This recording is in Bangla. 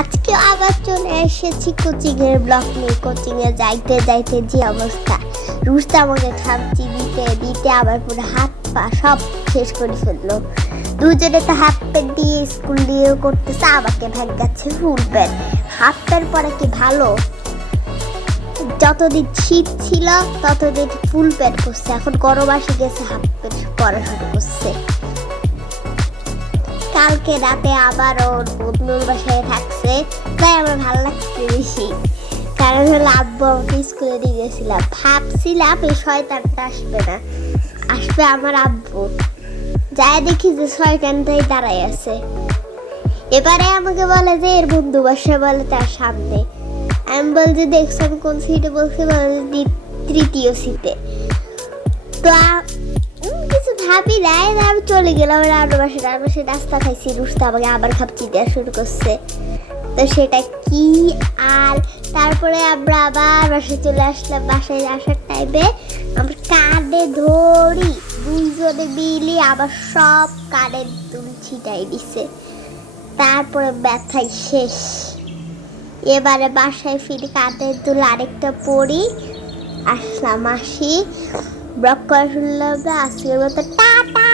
আজকে আবার চলে এসেছি কোচিং এর ব্লগ নিয়ে। কোচিং এ যাইতে যাইতে যে অবস্থা, রুস্তা আমাকে খামচি দিতে দিতে আবার পুরো হাত পা সব শেষ করে ফেললো। দুজনে তো হাফ প্যান্ট দিয়ে স্কুল দিয়েও করতেছে, আমাকে ভ্যাগাচ্ছে ফুল প্যান্ট। হাফ প্যান্ট পরে কি ভালো? যতদিন শীত ছিল ততদিন ফুল প্যান্ট করছে, এখন গরম আসে গেছে হাফ প্যান্ট পরা শুরু করছে। কালকে রাতে আবার ওর বন্ধুর বাসায় থাকছে, তাই আমার ভালো লাগছে বেশি। কারণ হলো আব্বু আমাকে স্কুলে দিয়ে গেছিলাম, ভাবছিলাম এই শয়তানটা আসবে না, আসবে আমার আব্বু। যাই দেখি যে শয়তানটাই দাঁড়াই আছে। এবারে আমাকে বলে যে এর বন্ধু বাসা বলে তার সামনে। আমি বলছি দেখছো আমি কোন সিটে বলছি, বলে তৃতীয় সিটে। তো কিছু ভাবি নাই, আমি চলে গেলাম রান্নার বাসায় নাস্তা খাইছি। রুস্তা আমাকে আবার খাপচি দেওয়া শুরু করছে, তো সেটা কি। আর তারপরে আমরা আবার বাসায় চলে আসলাম। বাসায় আসার টাইমে আমরা কানে ধরি দুইজনে মিলে আবার সব কানের দুল ছিটাই দিছে। তারপরে ব্যথায় শেষ। এবারে বাসায় ফিরে কানের দুল আরেকটা পরি আসলাম। আসি ব্লগ করা শুনলাম, আজকের মতো টাটা।